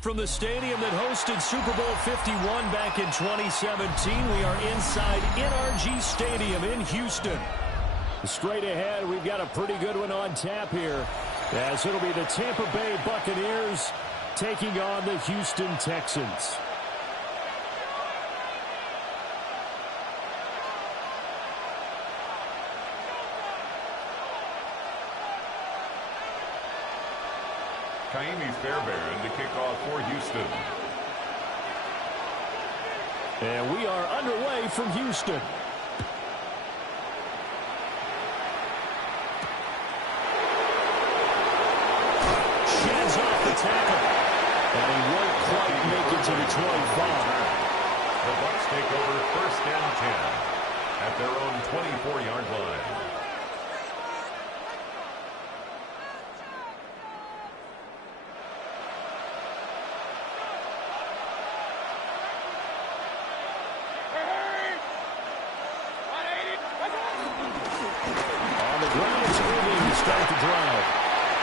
From the stadium that hosted Super Bowl 51 back in 2017, we are inside NRG Stadium in Houston. Straight ahead, we've got a pretty good one on tap here, as it'll be the Tampa Bay Buccaneers taking on the Houston Texans. Kaimi Fairbairn to kick off for Houston. And we are underway from Houston. Sheds off the tackle. And he won't quite make it to the 25. The Bucs take over first and 10 at their own 24-yard line.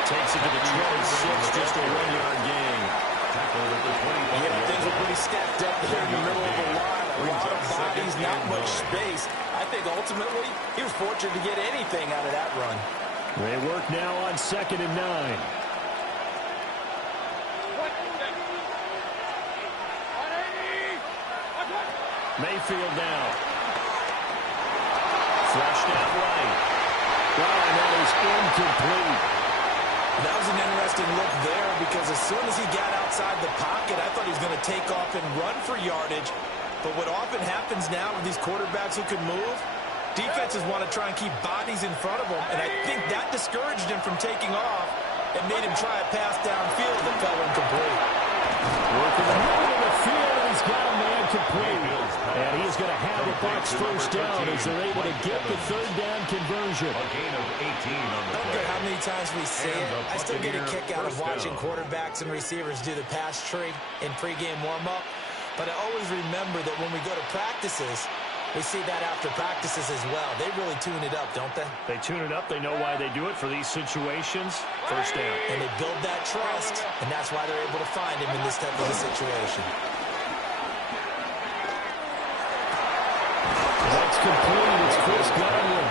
Takes it to the 26, just a 1-yard gain. Yeah, things are pretty stacked up here in the middle of the line. A lot of bodies, not much space. I think ultimately he was fortunate to get anything out of that run. They work now on 2nd and 9. Mayfield now. Flushed out right. And that is incomplete. That was an interesting look there because as soon as he got outside the pocket, I thought he was going to take off and run for yardage. But what often happens now with these quarterbacks who can move, defenses want to try and keep bodies in front of them. And I think that discouraged him from taking off and made him try a pass downfield that fell incomplete. Working the middle of the field, and he's got a man complete. And he's going to have the Bucs first down as they're able to get the 3rd down conversion. A gain of 18 on the play. I don't care how many times we say it, I still get a kick out of watching quarterbacks and receivers do the pass tree in pregame warm-up. But I always remember that when we go to practices, we see that after practices as well. They really tune it up, don't they? They tune it up. They know why they do it for these situations. First down. And they build that trust, and that's why they're able to find him in this type of a situation. That's complete. It's Chris Godwin.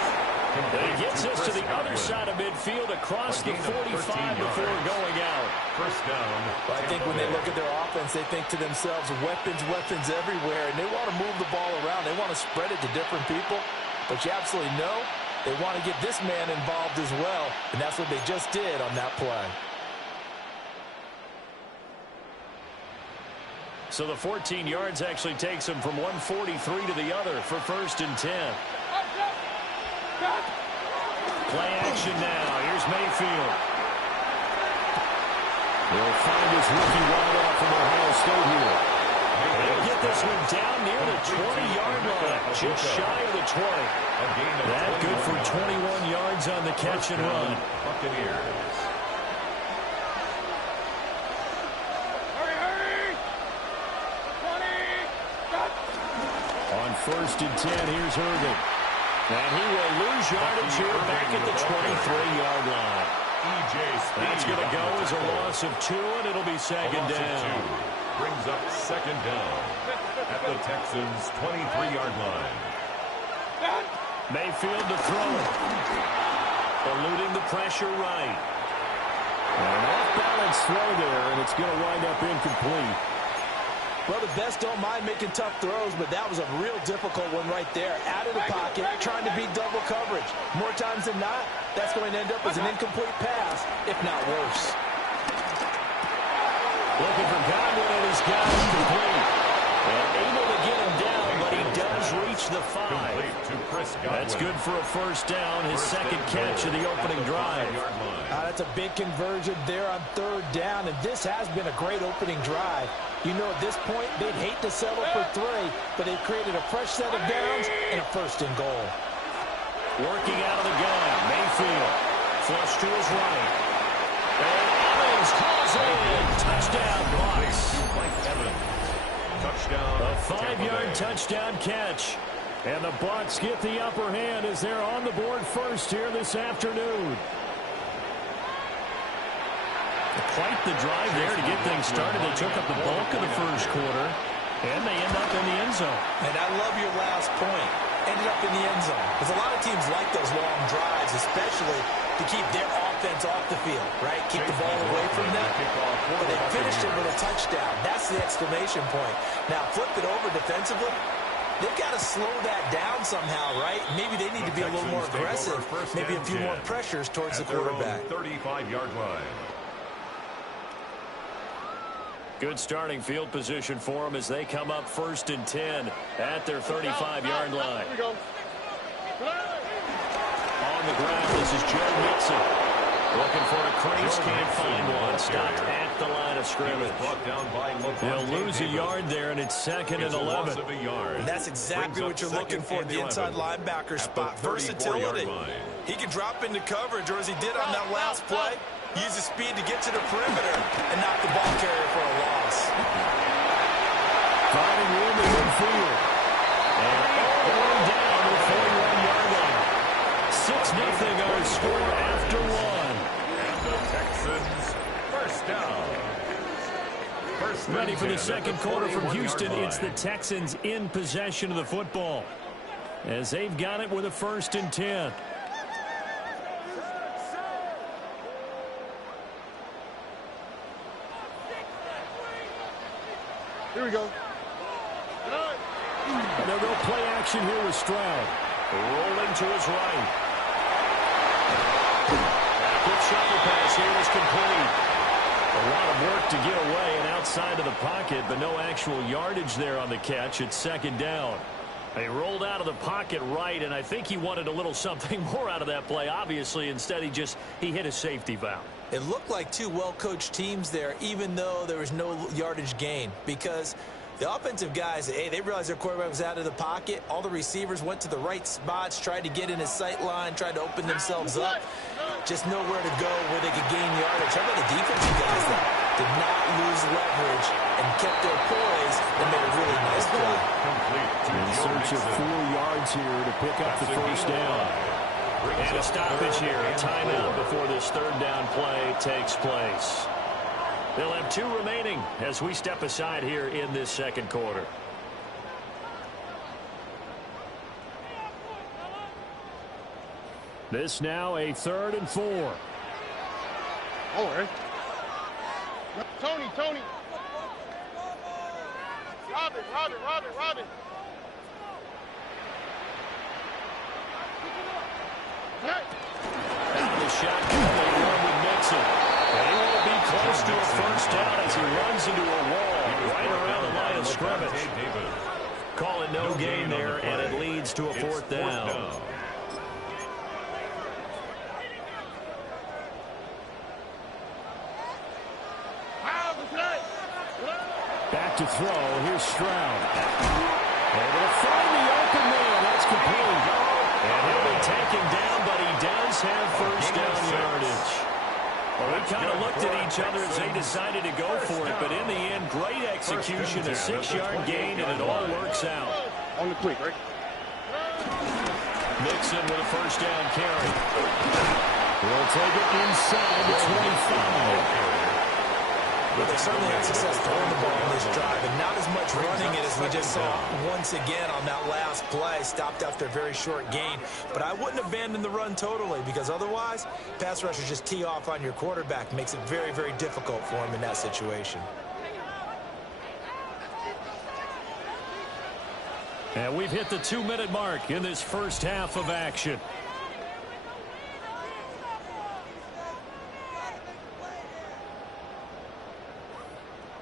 And he gets us to the other side of midfield across the 45 before going out. First down. But I think when they look at their offense, they think to themselves, weapons, weapons everywhere. And they want to move the ball around. They want to spread it to different people. But you absolutely know they want to get this man involved as well. And that's what they just did on that play. So the 14 yards actually takes him from 143 to the other for 1st and 10. Play action now. Here's Mayfield. He'll find his rookie wideout from Ohio State here. They'll get this one down near the 20-yard line, just shy of the 20. That good for 21 yards on the catch and run. Buccaneers. On 1st and 10, here's Irving. And he will lose yardage here back at the 23-yard line. That's going to go as a loss of 2, and it'll be 2nd down. Brings up 2nd down at the Texans' 23-yard line. Mayfield to throw it. Eluding the pressure right. And an off-balance throw there, and it's going to wind up incomplete. Well, the best don't mind making tough throws, but that was a real difficult one right there. Out of the pocket, trying to beat double coverage. More times than not, that's going to end up as an incomplete pass, if not worse. Looking for Godwin, and he's got him complete. And able to get him down, but he does reach the 5. That's good for a 1st down, his 2nd catch of the opening drive. That's a big conversion there on 3rd down, and this has been a great opening drive. You know, at this point, they'd hate to settle for 3, but they've created a fresh set of downs and a 1st and goal. Working out of the gun, Mayfield. Flush to his right. And Evans calls in. Touchdown, Bucs. Touchdown. A 5-yard touchdown catch. And the Bucs get the upper hand as they're on the board first here this afternoon. quite the drive there to get things started. They took up the bulk of the first quarter, and they end up in the end zone. And I love your last point. Ended up in the end zone. Because a lot of teams like those long drives, especially to keep their offense off the field, right? Keep the ball away from them. But they finished it with a touchdown. That's the exclamation point. Now, flip it over defensively. They've got to slow that down somehow, right? Maybe they need to be a little more aggressive. Maybe a few more pressures towards the quarterback. 35-yard line. Good starting field position for them as they come up 1st and 10 at their 35-yard line. Here we go. On the ground, this is Joe Mixon. Looking for a crease, can't find one. Stopped at the line of scrimmage. They'll lose a yard there, and it's 2nd and 11. And that's exactly what you're looking for, the inside linebacker spot. Versatility. He can drop into coverage, or as he did on that last play, use his speed to get to the perimeter and knock the ball carrier for a loss. Finding room in midfield. And all the way down to the 41-yard line. 6-0 our score after one. And the Texans first down. Ready for the second quarter from Houston. It's the Texans in possession of the football as they've got it with a 1st and 10. Here we go. And they'll go play action here with Stroud. Rolling to his right. Quick shuffle pass here is complete. A lot of work to get away and outside of the pocket, but no actual yardage there on the catch. It's 2nd down. He rolled out of the pocket right, and I think he wanted a little something more out of that play, obviously. Instead, he hit a safety valve. It looked like two well-coached teams there, even though there was no yardage gain, because the offensive guys, hey, they realized their quarterback was out of the pocket. All the receivers went to the right spots, tried to get in his sight line, tried to open themselves up. Just nowhere to go where they could gain yardage. How about the defensive guys that did not lose leverage and kept their poise and made a really nice play. In search of 4 yards here to pick up the first down. And a stoppage here, a timeout before this 3rd down play takes place. They'll have 2 remaining as we step aside here in this second quarter. This now a 3rd and 4. All right. Tony. Robin. Out of the shotgun, they run with Mixon. And he won't be close to a first down as he runs into a wall right around the line of scrimmage. Call it no gain there, and it leads to a 4th down. Back to throw. Here's Stroud. Able to find the open man. That's complete. And he'll be taken down, but he does have first down yardage. Well, we kind of looked at each other as they decided to go for it, but in the end, great execution, a 6-yard gain, and it all works out. On the quick, right? Mixon with a first down carry. We'll take it inside the 25. But they certainly had success throwing the ball on this drive, and not as much running it as we just saw once again on that last play. Stopped after a very short gain. But I wouldn't abandon the run totally, because otherwise, pass rushers just tee off on your quarterback. Makes it very, very difficult for him in that situation. And we've hit the 2-minute mark in this first half of action.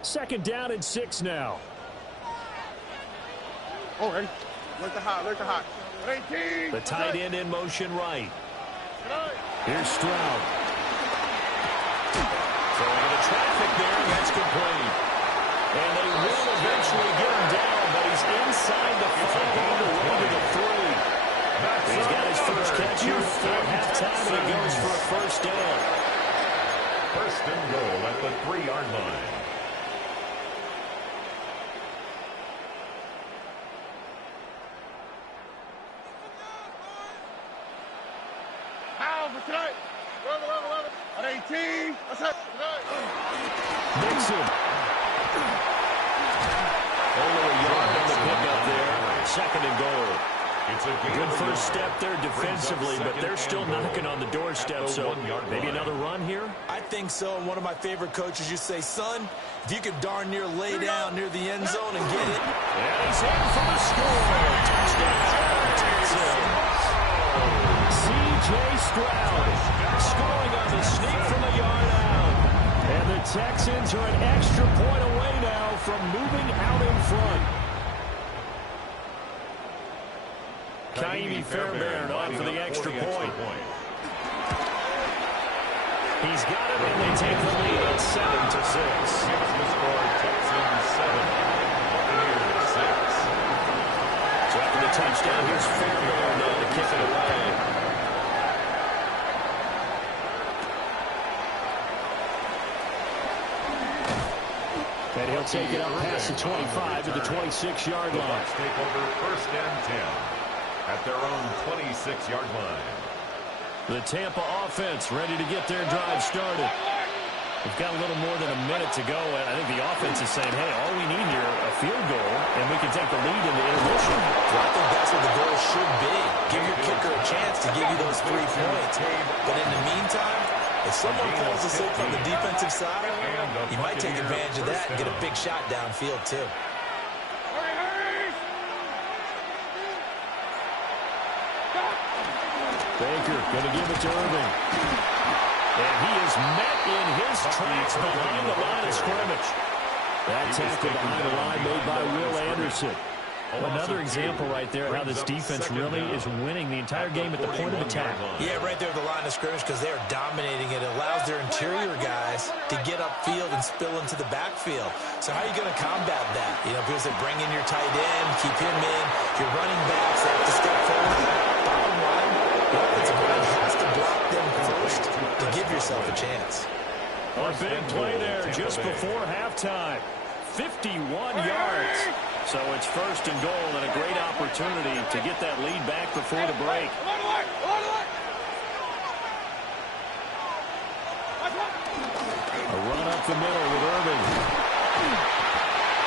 Second down and 6 now. All right. Let the hot. The tight end in motion right. Here's Stroud. Throwing into traffic there, and that's complete. And they will eventually get him down, but he's inside the 5 on the way to the 3. He's got his first catch here before halftime, and he goes for a first down. First and goal at the 3-yard line. Tonight. 11. At 18. What's up? Nixon. Only a yard on the pickup there. Second and goal. It's a Good first step there defensively, but they're still knocking on the doorstep, so maybe another run here? I think so. And one of my favorite coaches used to say, son, if you could darn near lay down near the end zone and get it. And he's in for the score. Touchdown, Texans. C.J. Stroud scoring on the sneak from a yard out. And the Texans are an extra point away now from moving out in front. Kaimi Fairbairn on for the extra point. He's got it, and they take the lead at 7-6. The score, Texans 7, Buccaneers 6. So after the touchdown, here's Fairbairn to kick it away. And he'll take it up past the 25 to the 26-yard line. Bucs take over first and 10 at their own 26-yard line. The Tampa offense ready to get their drive started. We've got a little more than a minute to go, and I think the offense is saying, hey, all we need here, a field goal, and we can take the lead in the intermission. Well, I think that's what the goal should be. Give your kicker a chance to give you those 3 points. But in the meantime, if someone falls asleep on the defensive side, you might take advantage of that and get a big shot downfield, too. Baker going to give it to Irving. And he is met in his tracks behind the line of scrimmage. That tackle behind the line made by Will Anderson. Another example right there how this defense really is winning the entire game at the point of attack. Yeah, right there at the line of scrimmage because they are dominating it. It allows their interior guys to get upfield and spill into the backfield. So how are you going to combat that? You know, because they bring in your tight end, keep him in, your running backs, they have to step forward. Bottom line, the offensive line has to block them first to give yourself a chance. A big play there just before halftime. 51 yards. So it's first and goal and a great opportunity to get that lead back before the break. A run up the middle with Irving.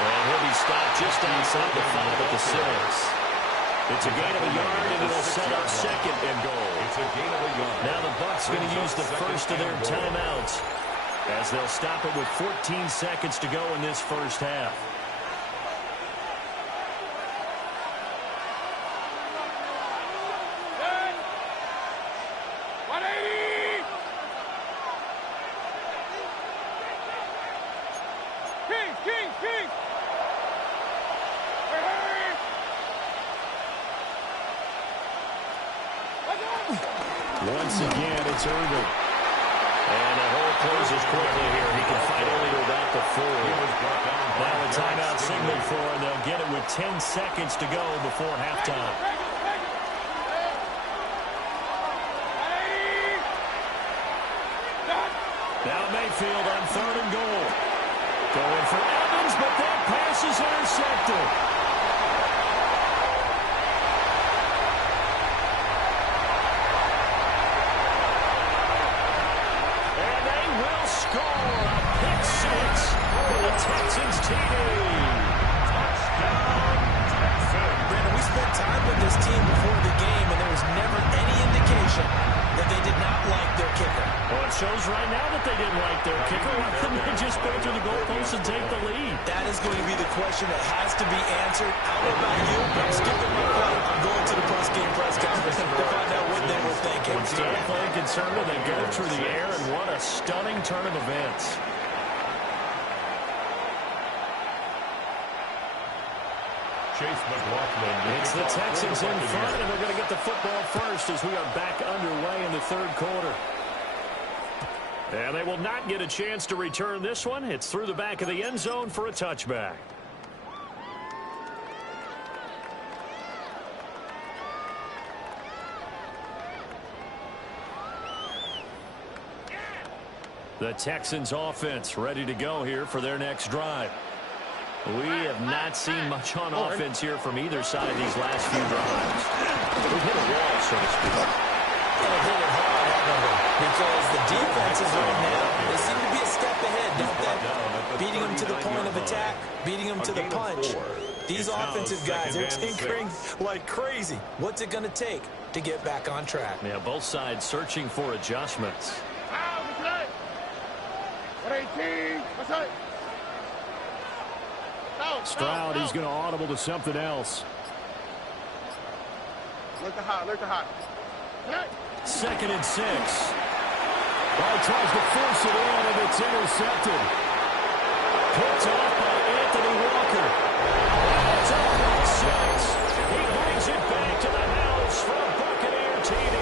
And he'll be stopped just outside the 5 at the 6. It's a gain of a yard, and it'll set up second and goal. It's a gain of a yard. Now the Bucs going to use the first of their timeouts as they'll stop it with 14 seconds to go in this first half. Once again, it's Irving. And the hole closes quickly here. He can fight only to about the 4. Now a timeout signal for, and they'll get it with 10 seconds to go before halftime. Now Mayfield on 3rd and goal. Going for Evans, but that pass is intercepted. Texans TD. Touchdown, Texans. Brandon, we spent time with this team before the game, and there was never any indication that they did not like their kicker. Well, it shows right now that they didn't like their kicker. Why couldn't they just go through the goalpost and take the lead? That is going to be the question that has to be answered. I don't know about you, but I'm skipping my flight. I'm going to the post-game press conference to find out what they were thinking. Instead of playing conservative, they go through the air, and what a stunning turn of events. Chase McLaughlin. It's the Texans in front, and they're going to get the football first as we are back underway in the 3rd quarter. And they will not get a chance to return this one. It's through the back of the end zone for a touchback. The Texans offense ready to go here for their next drive. We have not seen much on offense here from either side these last few drives. We've hit a wall, so to speak. Hit it hard. ahead of them because the defenses right now, they seem to be a step ahead, don't they? Beating them to the point of attack, beating them to the punch. These offensive guys, they're tinkering like crazy. What's it going to take to get back on track? Yeah, both sides searching for adjustments. Stroud, he's going to audible to something else. Look the hot. 2nd and 6. Ball tries to force it in, and it's intercepted. Picked off by Anthony Walker. It's up at 6. He brings it back to the house for a Buccaneer TD.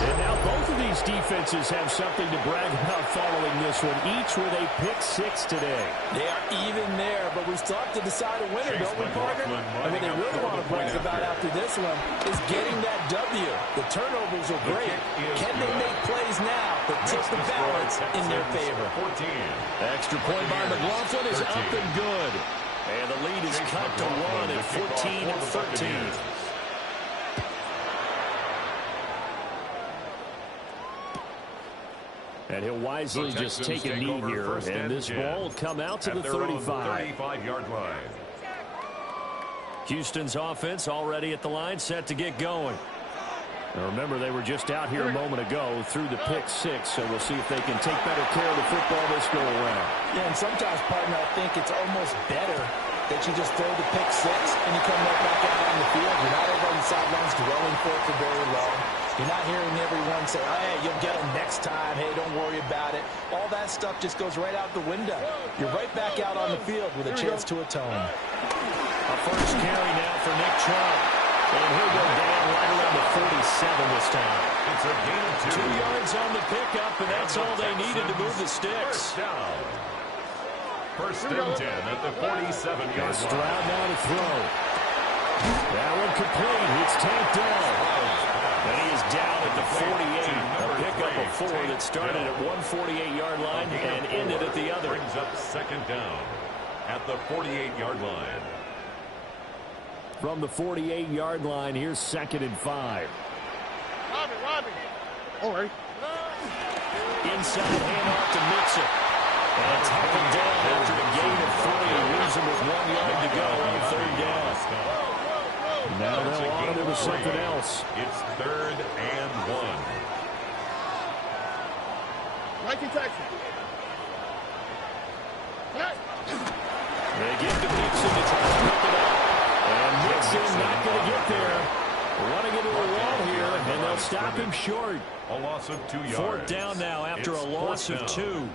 And now both of these defenses have something to brag about following this one, each with a pick 6 today. They are even there, but we still have to decide a winner, don't we, partner? And what they really want to brag about after this one is getting that W. The turnovers are great. Can they make plays now that tip the balance in their favor? Extra point by McLaughlin is up and good. And the lead is cut to 1 at 14-13. And he'll wisely just take a knee here, and this ball will come out to the 35-yard line. Houston's offense already at the line, set to get going. Now remember, they were just out here a moment ago through the pick 6, so we'll see if they can take better care of the football this go around. Yeah, and sometimes, partner, I think it's almost better that you just throw the pick 6 and you come right back out on the field. You're not over on the sidelines dwelling for it for very long. You're not hearing everyone say, oh, hey, you'll get them next time. Hey, don't worry about it. All that stuff just goes right out the window. You're right back out on the field with a chance to atone. A first carry now for Nick Chubb. And he'll go down right around the 47 this time. It's a gain of 2. 2 yards on the pickup, and that's all they needed to move the sticks. First and 10 at the 47-yard line. Stroud now to throw. That one complete. It's tapped down. And he is down at the 48. A pickup of 4 that started at 148-yard line and ended at the other. Brings up 2nd down at the 48-yard line. From the 48-yard line, here's 2nd and 5. Robbie. All right. Inside handoff to Mixon. And tackled down after a gain of 3. Leaves him with 1 yard to go on 3rd down. Now they'll audible to something else. It's 3rd and 1. Mikey Texas. They give to Mixon to try to pick it up. And Mixon not going to get there. Running into a wall here, and they'll stop him short. A loss of 2 yards. 4th down now after a loss of 2.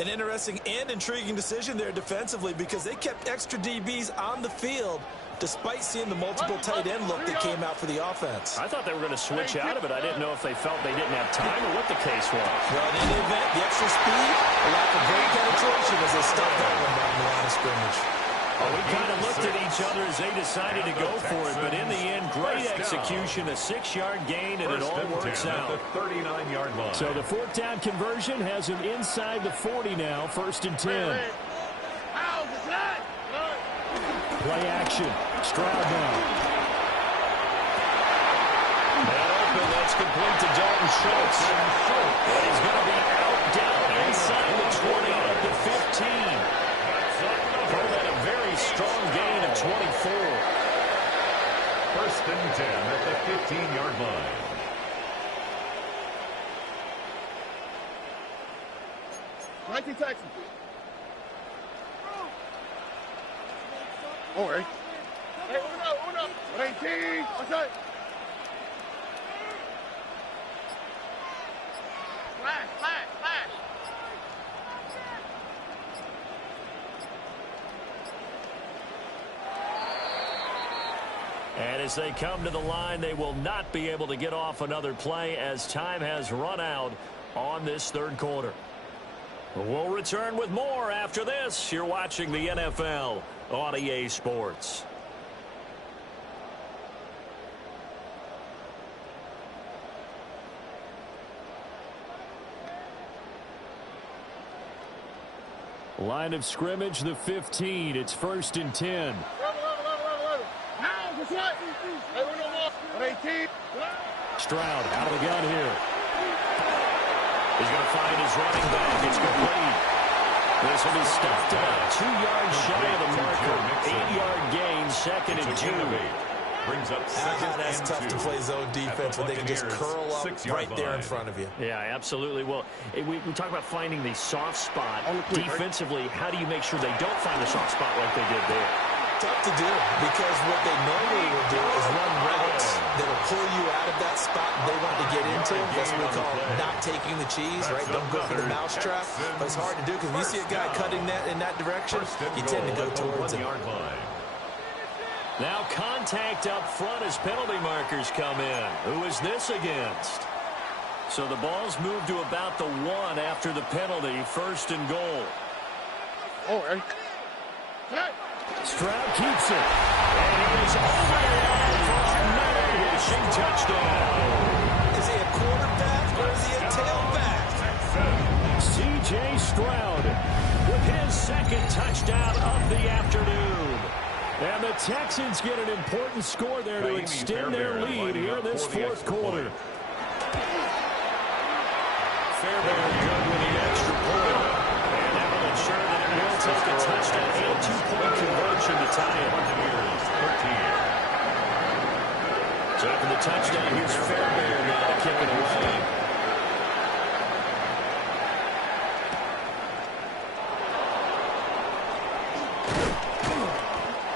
An interesting and intriguing decision there defensively because they kept extra DBs on the field despite seeing the multiple tight end look that came out for the offense. I thought they were going to switch out of it. I didn't know if they felt they didn't have time or what the case was. Well, in any event, the extra speed, a lack of great penetration as they stopped that one down the line of scrimmage. Well, we kind of looked at each other as they decided to go for it, but in the end, great execution, a 6-yard gain, and it all works out. At the 39-yard line. So the 4th down conversion has him inside the 40 now, 1st and 10. Play action. Stroud now. That open, that's complete to Dalton Schultz. And he's going to be out down inside the 20 at the 15. Call that a very strong gain of 24. 1st and 10 at the 15-yard line. Mikey Texas. All right. Hey, uno. 18. What's up? Flash. And as they come to the line, they will not be able to get off another play as time has run out on this 3rd quarter. We'll return with more after this. You're watching the NFL on EA Sports. Line of scrimmage, the 15. It's 1st and 10. 18. Stroud out of the gun here. He's going to find his running back. It's complete. This will be stopped about 2 yards shy of the marker. 8-yard gain, 2nd and 2. Brings up second that's and tough 2. to play zone defense when they can just curl up right there in front of you. Yeah, absolutely. Well, we talk about finding the soft spot. Defensively, how do you make sure they don't find the soft spot like they did there? Tough to do because what they normally will do is run routes that will pull you out of that spot they want to get into. That's what we call not taking the cheese, right? Don't go for the mousetrap. But it's hard to do because when you see a guy cutting that in that direction, you tend to go towards him. Now contact up front as penalty markers come in. Who is this against? So the ball's moved to about the 1 after the penalty. 1st and goal. Oh, hey. Stroud keeps it. And he is over the line for another rushing touchdown. Is he a quarterback or is he a tailback? C.J. Stroud with his 2nd touchdown of the afternoon. And the Texans get an important score there to extend their lead here in this 4th quarter. Fairbairn good with the extra point. And that will ensure that it will take a touchdown and 2-point conversion to tie it. So after the touchdown, here's Fairbairn now to kick it away.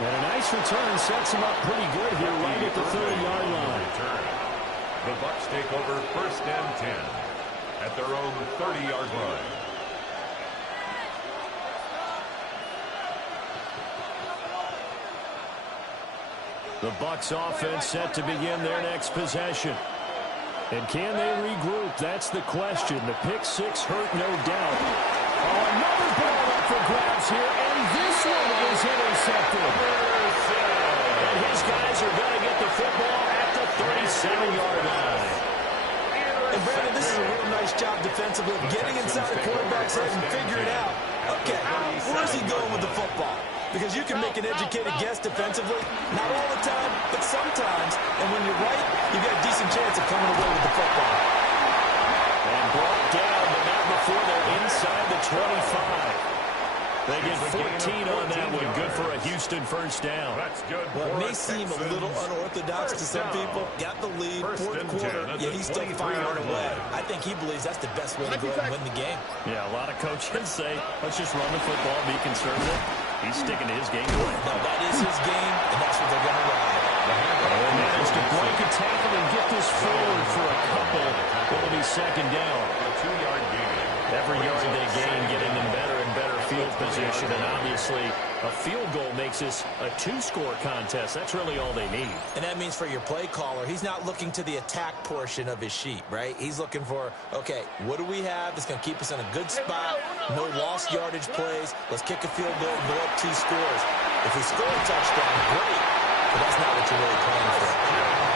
And a nice return sets him up pretty good here right at the 30-yard line. The Bucs take over 1st and 10 at their own 30-yard line. The Bucs offense set to begin their next possession. And can they regroup? That's the question. The pick 6 hurt, no doubt. Oh, another ball up for grabs here, and this one is intercepted. And his guys are going to get the football at the 37-yard line. And Brandon, this is a real nice job defensively, getting inside the quarterback's head and figuring out, okay, where's he going with the football? Because you can make an educated guess defensively, not all the time, but sometimes. And when you're right, you've got a decent chance of coming away with the football. And brought down, but not before they're inside the 25. They get 14 on that one. Good for a Houston 1st down. That's good. Well, it may seem a little unorthodox to some people. Got the lead, 4th quarter, yet he's still firing away. I think he believes that's the best way to go and win the game. Yeah, a lot of coaches say, let's just run the football, be conservative. He's sticking to his game plan. No, that is his game, and that's what they're going to run. They managed to break a tackle and get this forward for a couple. It'll be 2nd down. A 2-yard gain. Every yard they gain, getting them better and better field position. And obviously, a field goal makes this a 2-score contest. That's really all they need. And that means for your play caller, he's not looking to the attack portion of his sheet, right? He's looking for, okay, what do we have that's going to keep us in a good spot? No lost yardage plays. Let's kick a field goal and go up 2 scores. If we score a touchdown, great. But that's not what you're really playing for.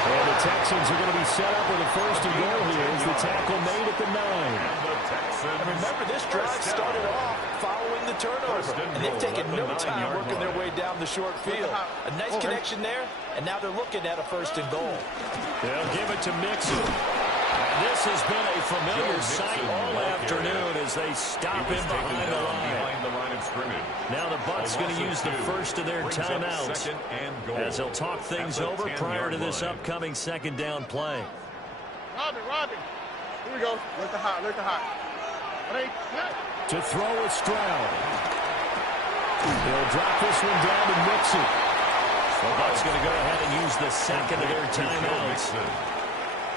And the Texans are going to be set up with a 1st and goal here as the tackle made at the 9. And remember, this drive started off following the turnover. And they've taken no time working their way down the short field. A nice connection there, and now they're looking at a 1st and goal. They'll give it to Mixon. And this has been a familiar sight all afternoon as they stop him behind the line. Now the Bucs going to use the first of their timeouts as they'll talk things over prior to this upcoming 2nd down play. Robin. Here we go. Let the hot. To throw with Stroud. They'll drop this one down to Mixon. The Bucs going to go ahead and use the 2nd of their timeouts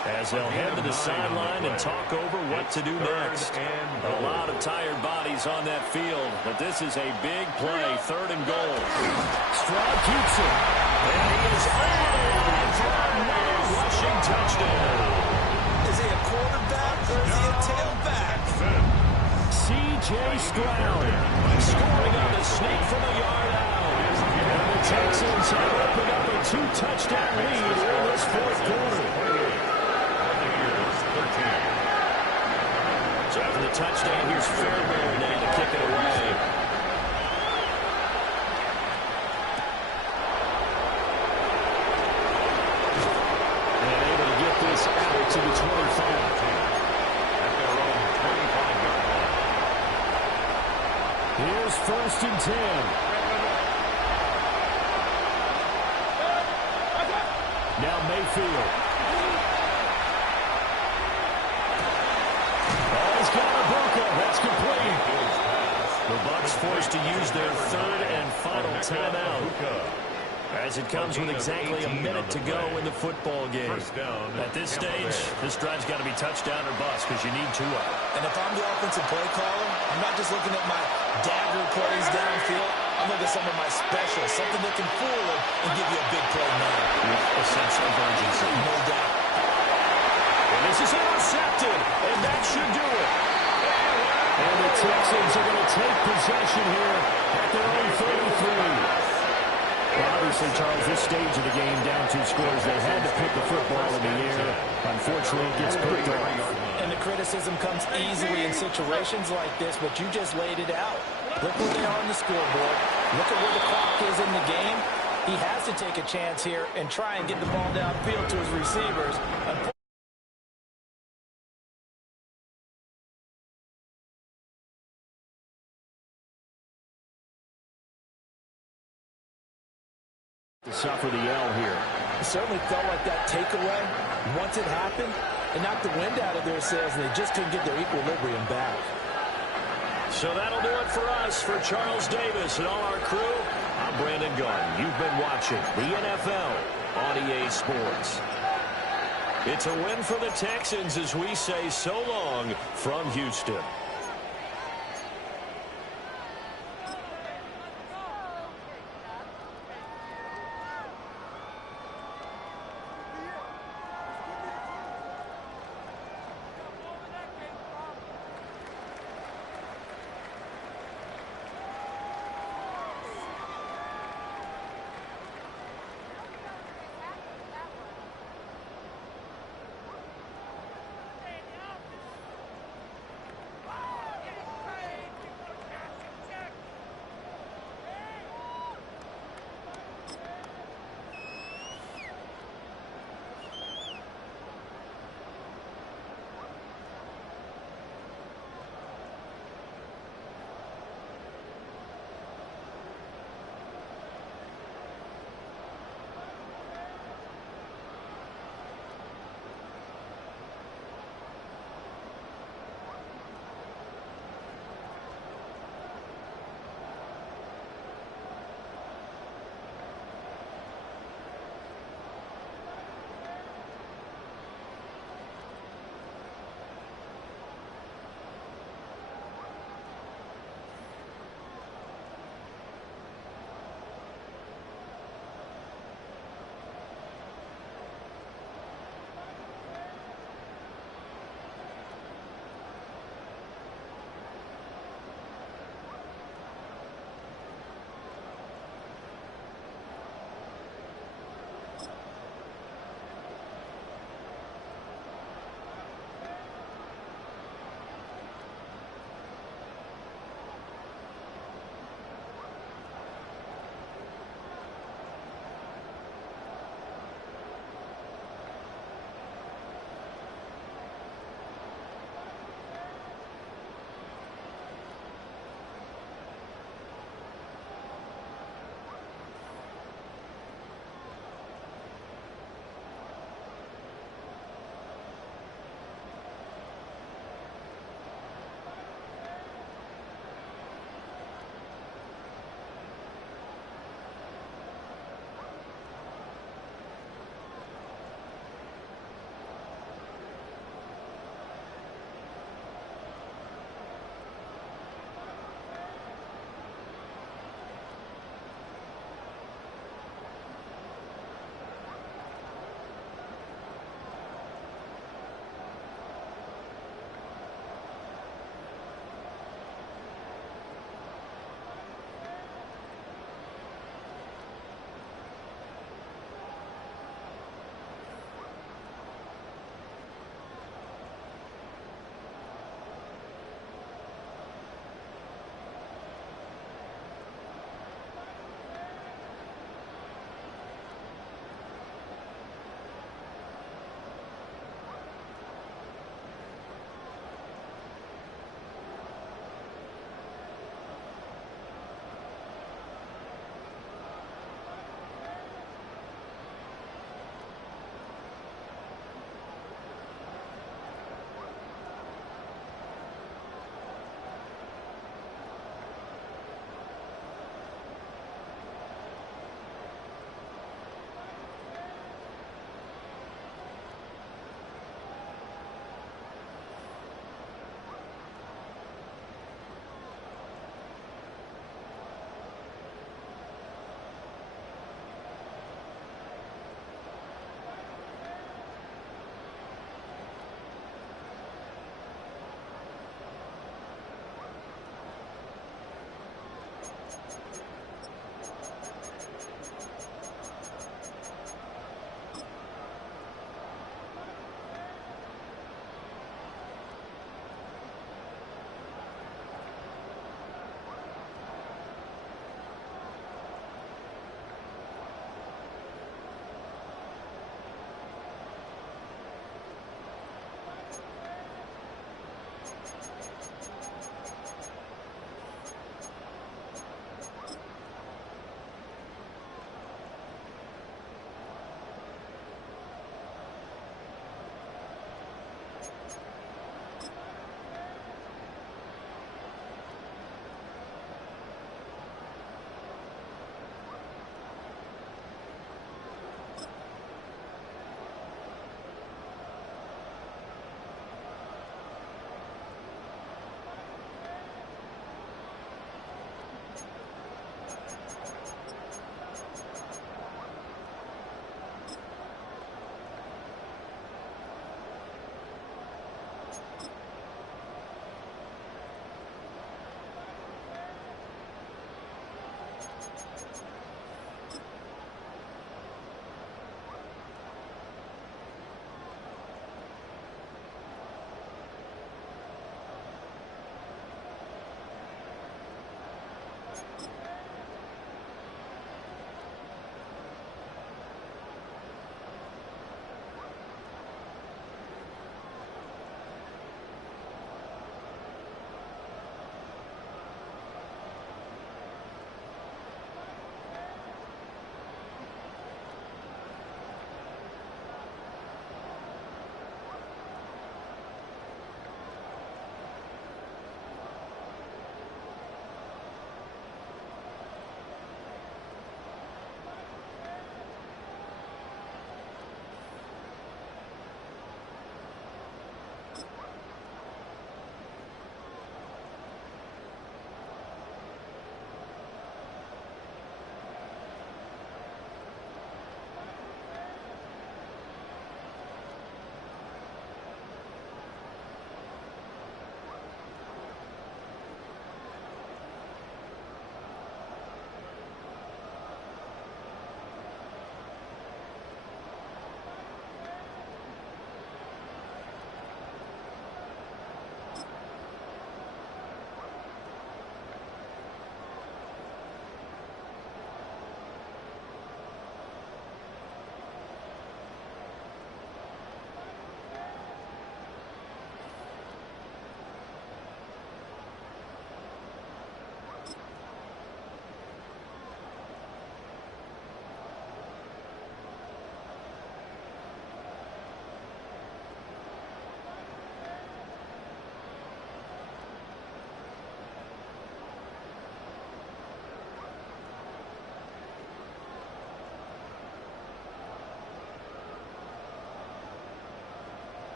as they'll head to the sideline and talk over what to do next. A lot of tired bodies on that field, but this is a big play, 3rd and goal. Stroud keeps it, and he is all the line for another rushing touchdown. Is he a quarterback or is he a tailback? C.J. Stroud scoring on the sneak from a yard out. And the Texans have opened up a 2-touchdown lead in this 4th quarter. So after the touchdown, here's Fairbairn now to kick it away. this out to the 25. At their own 25-yard line. Here's 1st and 10. Now Mayfield. Ball's got a Buka. That's complete. The Bucs forced to use their 3rd and final timeout, as it comes with exactly a minute to go in the football game. At this stage, this drive's got to be touchdown or bust because you need 2 of them. And if I'm the offensive play caller, I'm not just looking at my dagger plays downfield. I'm looking at some of my specials, something that can fool them and give you a big play now. With a sense of urgency. No doubt. And this is intercepted, and that should do it. And the Texans are going to take possession here at their own 33. Well, obviously, Charles, this stage of the game, down 2 scores, they had to put the football in the air. Unfortunately, it gets picked off. And the criticism comes easily in situations like this, but you just laid it out. Look where they are on the scoreboard. Look at where the clock is in the game. He has to take a chance here and try and get the ball downfield to his receivers. To suffer the L here. It certainly felt like that takeaway, once it happened, it knocked the wind out of their sails, and they just couldn't get their equilibrium back. So that'll do it for us. For Charles Davis and all our crew, I'm Brandon Gaudin. You've been watching the NFL on EA Sports. It's a win for the Texans as we say so long from Houston.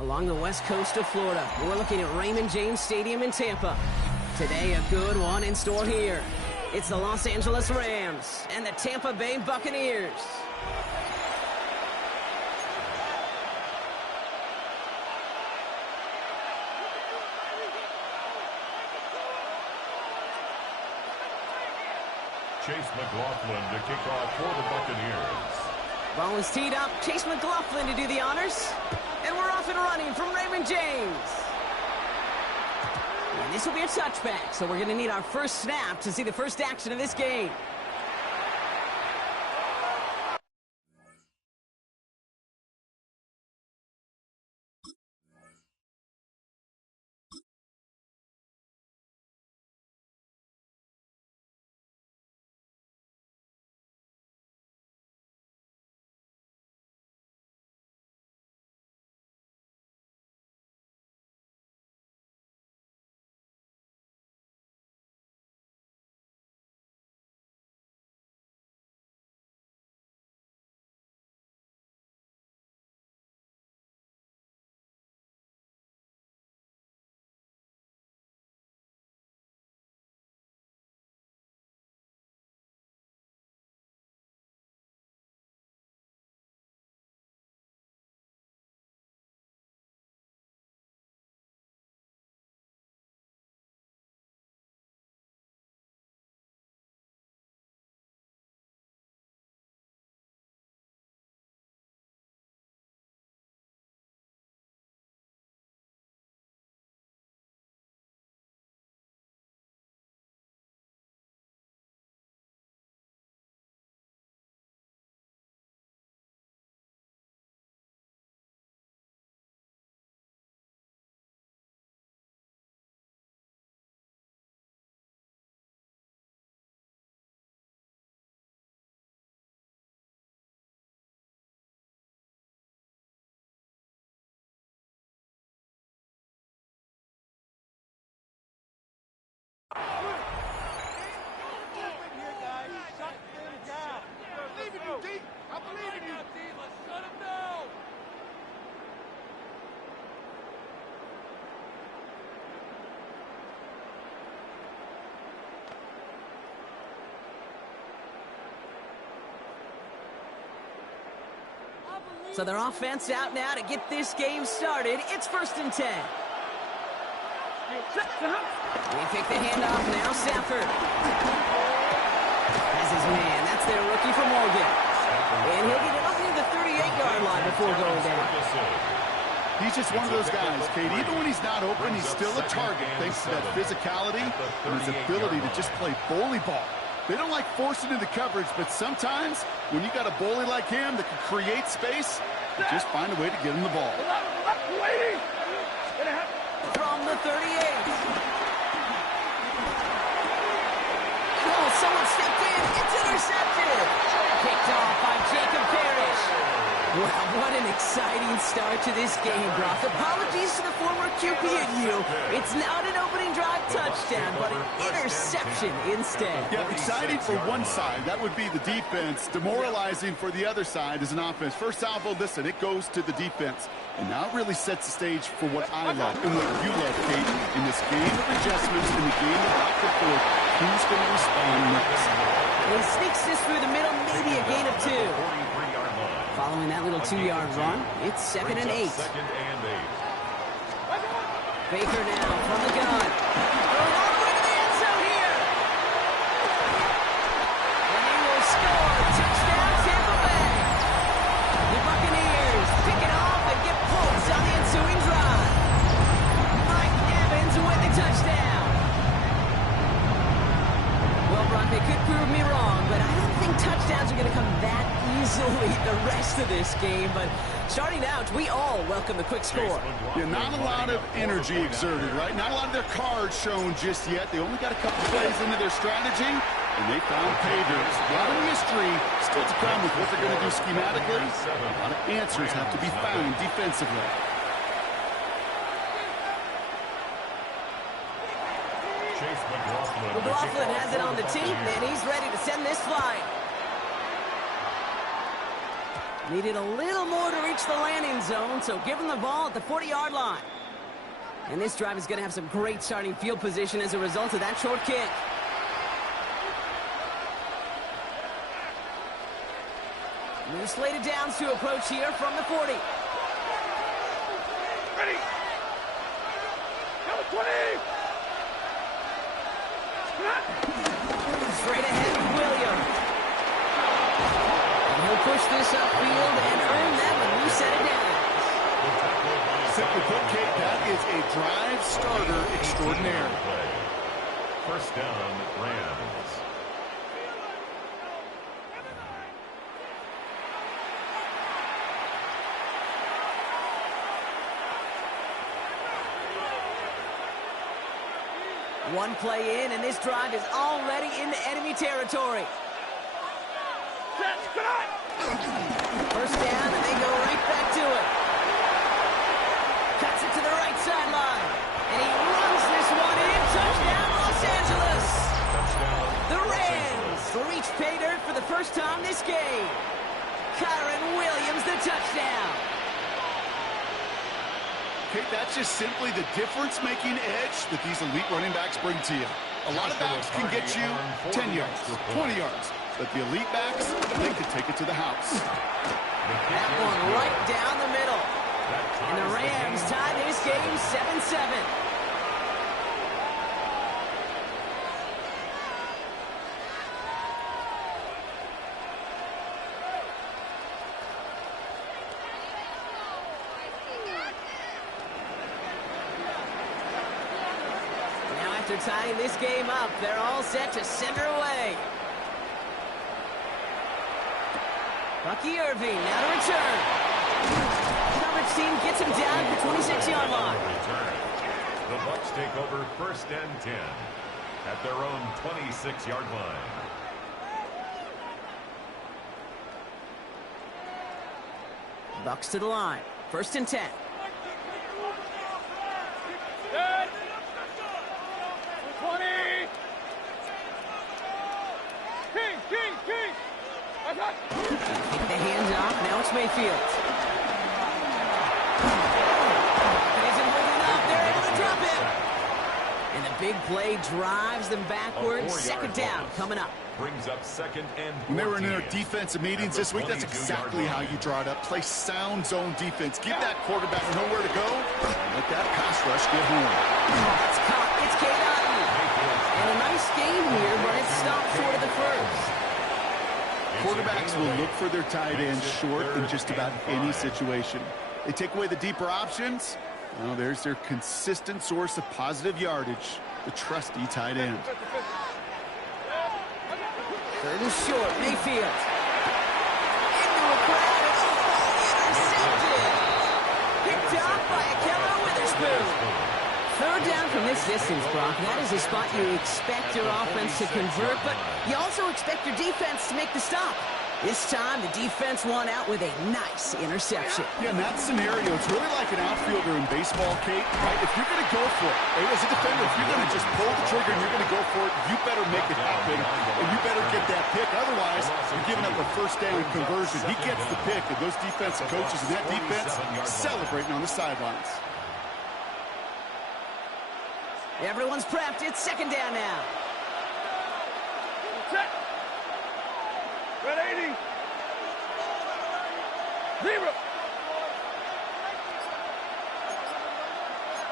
along the west coast of Florida. We're looking at Raymond James Stadium in Tampa. Today, a good one in store here. It's the Los Angeles Rams and the Tampa Bay Buccaneers. Chase McLaughlin to kick off for the Buccaneers. Ball is teed up. Chase McLaughlin to do the honors. And we're off and running from Raymond James. And this will be a touchback, so we're going to need our first snap to see the first action of this game. So their offense out now to get this game started. It's 1st and 10. They pick the handoff now. Stafford has his man. That's their rookie from Morgan. And he'll get it up near the 38-yard line before going down. He's just one of those guys, Kate. Even when he's not open, he's still a target thanks to that physicality and his ability to just play bully ball. They don't like forcing into coverage, but sometimes when you got a bully like him that can create space, you just find a way to get him the ball. From the 38. Oh, someone stepped in. It's intercepted. Picked off by Jacob Parrish. Wow, what an exciting start to this game, Brock. Apologies to the former QB at you. It's not an opening drive touchdown, but an interception instead. Yeah, exciting for one side. That would be the defense. Demoralizing for the other side as an offense. First salvo, listen, it goes to the defense. And now it really sets the stage for what I love and what you love, Kate. In this game of adjustments, in the game of back and forth, who's going to respond next? He sneaks this through the middle, maybe a gain of 2. Following that little 2-yard run, it's 2nd and 8. Baker now from the gun. Going all the way to the end zone here. And he will score. Touchdown, Tampa Bay. The Buccaneers pick it off and get points on the ensuing drive. Mike Evans with the touchdown. Well, Brock, they could prove me wrong, but I don't think touchdowns are going to come that easily the rest of this game. But starting out, we all welcome the quick score. Yeah, not a lot of energy exerted, right? Not a lot of their cards shown just yet. They only got a couple plays into their strategy, and they found pay dirt. A lot of mystery still to come with what they're going to do schematically. A lot of answers have to be found defensively. McLaughlin has it on the team, and he's ready to send this flying. Needed a little more to reach the landing zone, so give him the ball at the 40-yard line. And this drive is going to have some great starting field position as a result of that short kick. New slated downs to approach here from the 40. Ready. Number 20. Straight ahead with Williams. And he'll push this upfield and earn that when you set it down. Simply put, Kate, that is a drive starter extraordinaire. First down, Rams. One play in, and this drive is already into enemy territory. First down, and they go right back to it. Cuts it to the right sideline. And he runs this one in. Touchdown, Los Angeles. The Rams reach pay dirt for the first time this game. Kyron Williams, the touchdown. Okay, that's just simply the difference-making edge that these elite running backs bring to you. A lot of backs can get you 10 yards, 20 yards, but the elite backs, they can take it to the house. That one right down the middle. And the Rams tie this game 7-7. After tying this game up, they're all set to send her away. Bucky Irving now to return. Coverage team gets him down at the 26-yard line. The Bucs take over first and 10 at their own 26-yard line. Bucs to the line. First and 10. Take the hands off. Now it's Mayfield. And isn't holding up. They're able to drop it. And the big play drives them backwards. Second down coming up. Brings up second and 14. When they were in their defensive meetings this week, that's exactly how you draw it up. Play sound zone defense. Give that quarterback nowhere to go. And let that pass rush get home. It's caught. It's K-Dotton. And a nice game here, but it's stopped short of the first. Quarterbacks will look for their tight ends short in just about any situation. They take away the deeper options. Well, there's their consistent source of positive yardage, the trusty tight end. Third and short, Mayfield. Into a crowd, and intercepted. Picked off by Akello Witherspoon. Third down from this distance, Brock. That is a spot you expect your offense to convert, but you also expect your defense to make the stop. This time, the defense won out with a nice interception. Yeah, in that scenario, it's really like an outfielder in baseball, Kate. Right? If you're going to go for it, as a defender, if you're going to just pull the trigger and you're going to go for it, you better make it happen, and you better get that pick. Otherwise, you're giving up a first down conversion. He gets the pick, and those defensive coaches and that defense celebrating on the sidelines. Everyone's prepped. It's second down now. Set. Red 80. 0.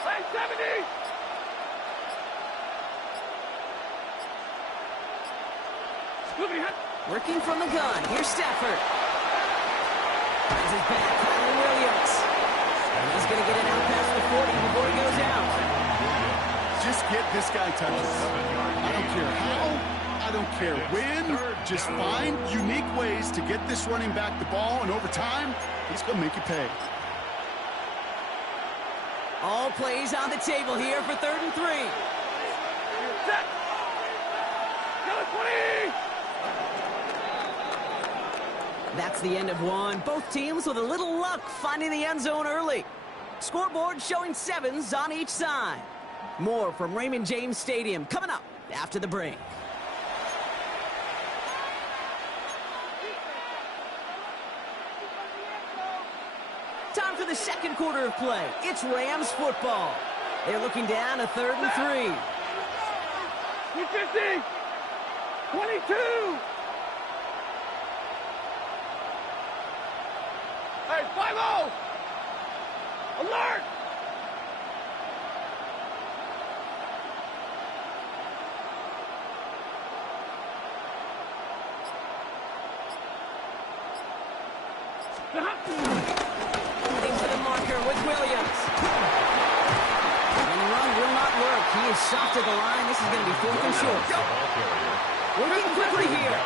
Line 70. Working from the gun. Here's Stafford. Finds his back. Kyron Williams. And he's going to get it out past the 40 before he goes out. Just get this guy touches. I don't care how, I don't care when. Just find unique ways to get this running back the ball, and over time, he's going to make you pay. All plays on the table here for 3rd and 3. Set. Number 20. That's the end of one. Both teams with a little luck finding the end zone early. Scoreboard showing 7s on each side. More from Raymond James Stadium coming up after the break. the second quarter of play. It's Rams football. They're looking down a 3rd and 3. 250. 22. Hey, 5-0. Alert. Into the marker with Williams. And the run will not work. He is soft to the line. This is going to be 4th and short. Working quickly here.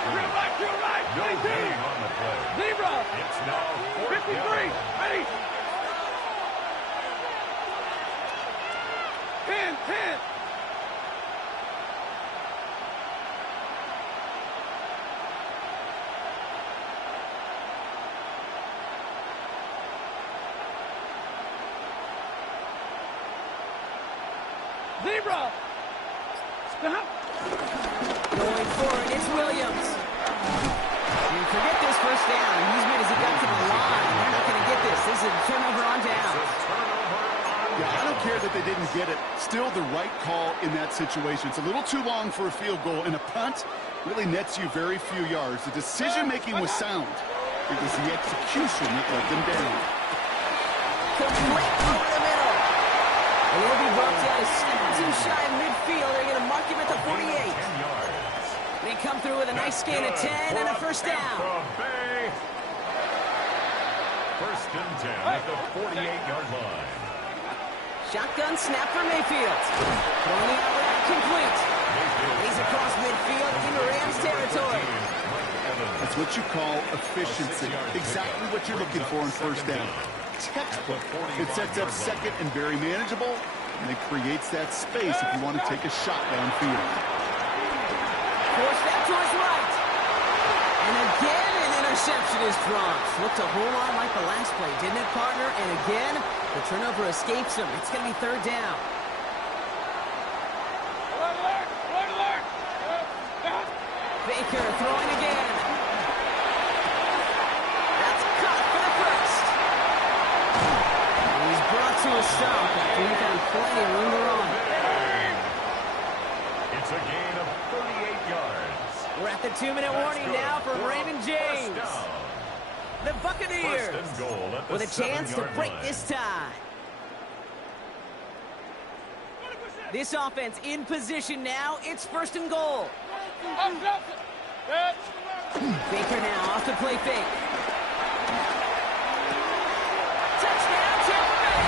To your right. No gain on the play. Zebra. It's now 53. Ready. 10. Zebra. Stop. Going forward, it's Williams. And forget this first down. He's made as he got to the line. They're not going to get this. This is a turnover on down. Yeah, I don't care that they didn't get it. Still the right call in that situation. It's a little too long for a field goal, and a punt really nets you very few yards. The decision-making was sound. It was the execution that let them down. Complete over the middle. And he'll be brought down a step or two shy of midfield. They're going to mark him at the 48. They come through with a nice gain of 10 and a first down. First and 10 at the 48-yard line. Shotgun snap for Mayfield. Throwing the out route complete. He's across midfield into Rams territory. That's what you call efficiency. Exactly what you're looking for in first down. Textbook. It sets up second and very manageable, and it creates that space if you want to take a shot downfield. Force that to his right. And again, an interception is dropped. Looked a whole lot like the last play, didn't it, partner? And again, the turnover escapes him. It's going to be 3rd down. Alert. Baker throwing again. That's caught for the first. And he's brought to a stop after he found plenty of room to run. It's a gain of 38 yards. We're at the 2-minute warning now for Raymond James. The Buccaneers with a chance to break this tie. This offense in position now. It's 1st and goal. Baker now off the play fake. Touchdown, Tampa Bay.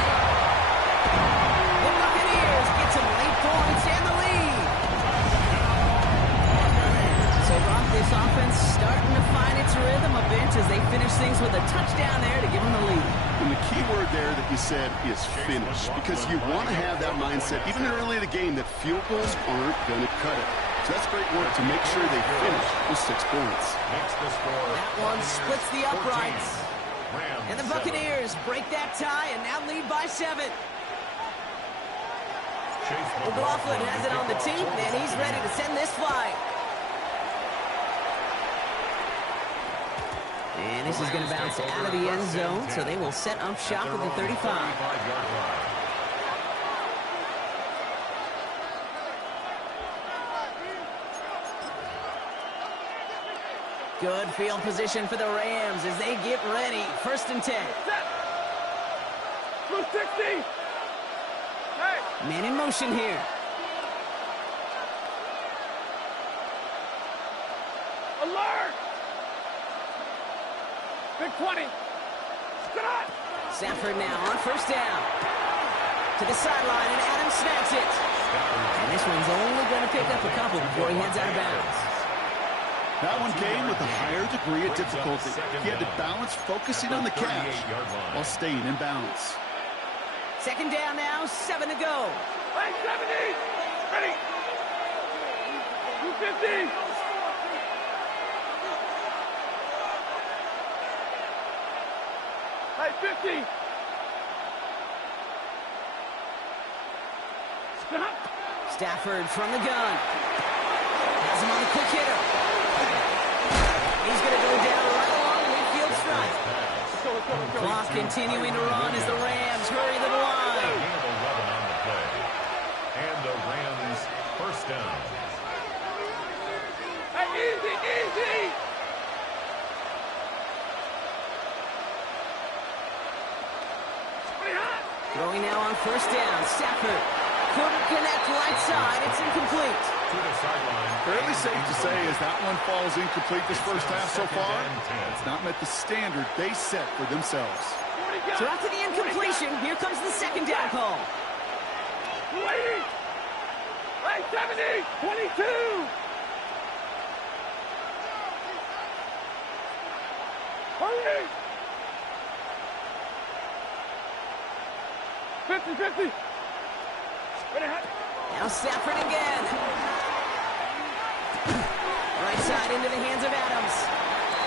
The Buccaneers get some late points and the lead. So, Rob, this offense starting to find its rhythm a bit as they finish things with a touchdown there to give them the lead. And the key word there that you said is finish, because you want to have that mindset, even early in the game, that field goals aren't going to cut it. So that's great work to make sure they finish with 6 points. That one splits the uprights. And the Buccaneers break that tie and now lead by 7. McLaughlin has it on the team, and he's ready to send this flight. And this is going to bounce out of the end zone, so they will set up shop at the 35. Good field position for the Rams as they get ready. 1st and 10. Blue 60. Hey. Man in motion here. Alert. Big 20. Stop. Safford now on 1st down. To the sideline, and Adams snags it. And this one's only going to pick up a couple before he heads out of bounds. That one came with a higher degree of difficulty. He had to balance focusing on the catch while staying in bounds. 2nd down now, 7 to go. Hey, 70. Ready. 250. Hey, 50. Stop. Stafford from the gun. Has him on the quick hitter. He's going to go down right along the midfield stripe. Go Clock continuing to run as the Rams hurry to the line. Gain of 11 on the play. And the Rams first down. Hey, easy, easy. Throwing now on first down. Stafford couldn't connect right side. It's incomplete. To the sideline. Fairly safe to say as that one falls incomplete this first half so far, it's not met the standard they set for themselves. So after the incompletion, here comes the second down call. 280. Hey, 70. 22. Hurry. 50-50. Now Stafford again. Right side into the hands of Adams.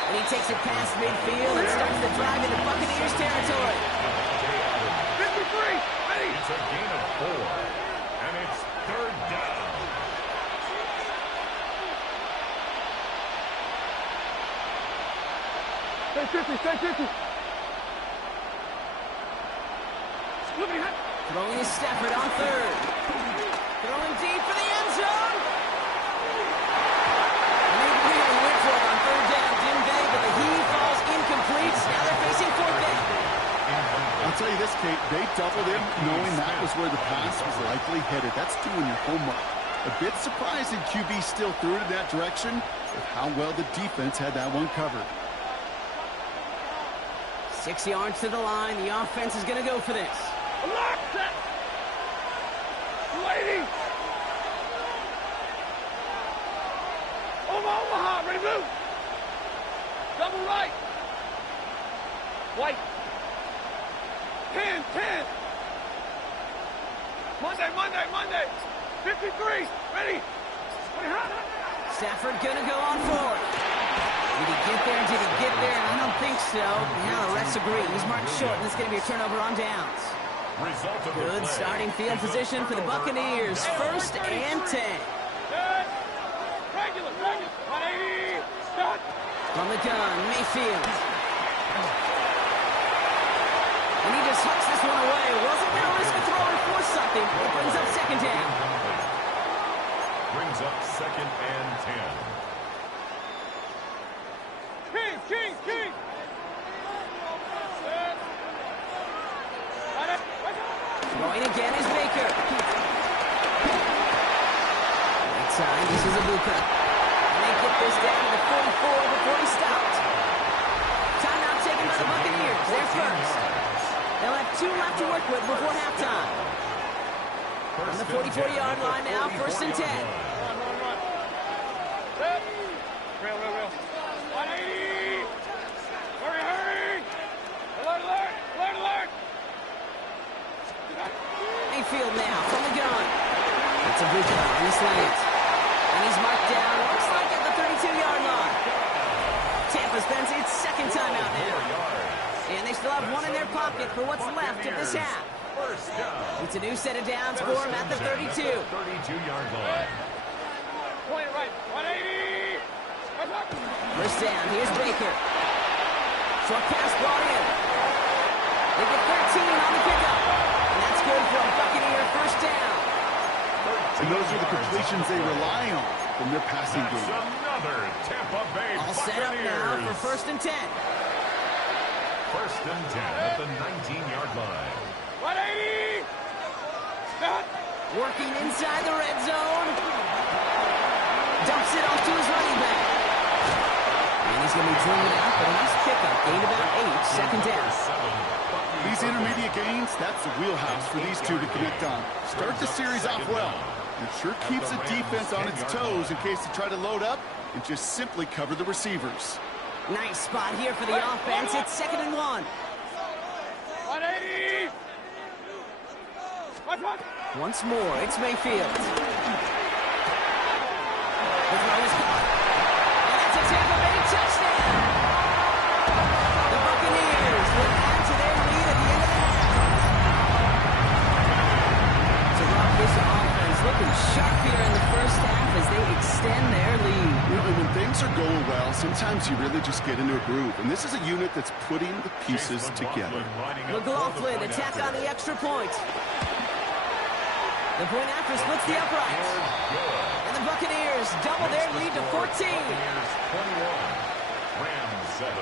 And he takes it past midfield and starts the drive into Buccaneers territory. 53. Ready. It's a gain of 4. And it's third down. Stay 50, stay 50. Throwing is Stafford on third. Throwing deep for the end zone. And they really went for it on third down, didn't they? But the heave falls incomplete. Now they're facing fourth down. I'll tell you this, Kate, they doubled him knowing that was where the pass was likely headed. That's doing your homework. A bit surprising QB still threw it in that direction with how well the defense had that one covered. 6 yards to the line. The offense is going to go for this. Lock set. 280. Omaha, ready blue. Double right. White. 10. Monday. 53. Ready. Stafford going to go on forward. Did he get there? I don't think so. Now the refs agree. He's marked short, and it's going to be a turnover on downs. Good starting field position for the Buccaneers. First and 10. Regular. 180. Start. From the gun, Mayfield. And he just hucks this one away. Wasn't going to risk a throw and force something. It brings up second down. Brings up second and 10. King. Throwing again is Baker. Right side, this is Ibuka. And they get this down to the 44 before he stopped. Timeout taken by the Buccaneers. They're first. They'll have 2 left to work with before halftime. On the 44-yard line now, first and 10. Run. Real. 180. Hurry. Alert. Mayfield now from the gun. It's Ibuka on the slant. And he's marked down, looks like at the 32-yard line. Tampa spends its second timeout now. And they still have 1 in their pocket for what's left of this half. It's a new set of downs for him at the 32. 32-yard line. Point right. 180. First down, here's Baker. Short pass brought in. They get 13 on the pickup. And that's good for a Buccaneer first down. And those are the completions they rely on from their passing That's game. another Tampa Bay All set up now for first and 10. First and 10 at the 19-yard line. 180. Start. Working inside the red zone. Dumps it off to his running back. And he's going to be driven out, but a nice pickup. Gained about 8, second down. These intermediate gains, that's the wheelhouse for these two to connect on. Start the series off well. It sure keeps the defense on its toes in case they try to load up and just simply cover the receivers. Nice spot here for the offense. It's 2nd and 1. 180. Once more, it's Mayfield. The throw is caught. And it's a Tampa Bay touchdown. The Buccaneers will add to their lead at the end of the half. To rock this offense, looking sharp here in the first half as they extend their lead. You know, when things are going well, sometimes you really just get into a groove. And this is a unit that's putting the pieces together. McLaughlin attack on the extra point. The point after splits the uprights. And the Buccaneers double their lead to 14. Buccaneers 21, Rams 7.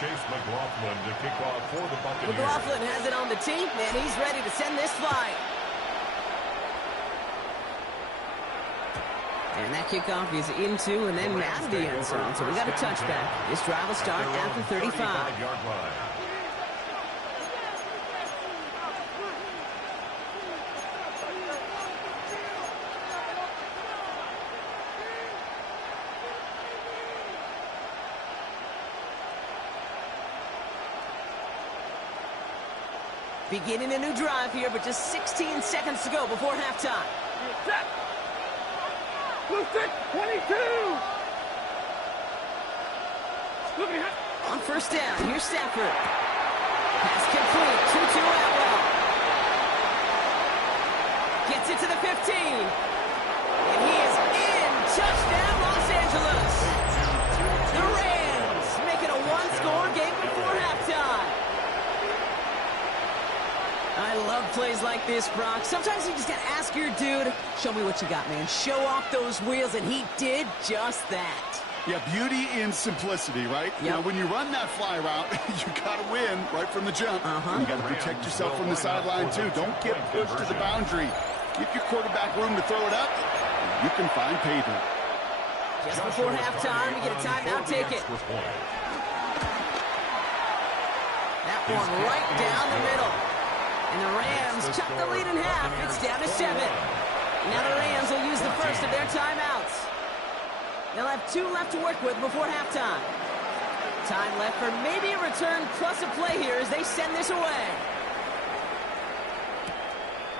Chase McLaughlin to kick off for the Buccaneers. McLaughlin has it on the tee, and he's ready to send this flying. And that kickoff is into and then out of the end zone. So we got a touchback. This drive will start after 35. Beginning a new drive here, but just 16 seconds to go before halftime. Blue stick, 22! On first down, here's Stafford. Pass complete, 2-2 Atwell. Gets it to the 15. And he is in. Touchdown, Los Angeles. The Rams make it a one-score game before halftime. I love plays like this, Brock. Sometimes you just got to ask your dude, show me what you got, man. Show off those wheels, and he did just that. Yeah, beauty in simplicity, right? Yep. You know, when you run that fly route, you got to win right from the jump. You got to protect yourself from the sideline, too. Don't get pushed to the boundary. Give your quarterback room to throw it up, and you can find pavement. Just before halftime, we get a timeout, take it. That one right down the middle. And the Rams cut the lead in half. It's down to 7. Now the Rams will use the first of their timeouts. They'll have 2 left to work with before halftime. Time left for maybe a return plus a play here as they send this away.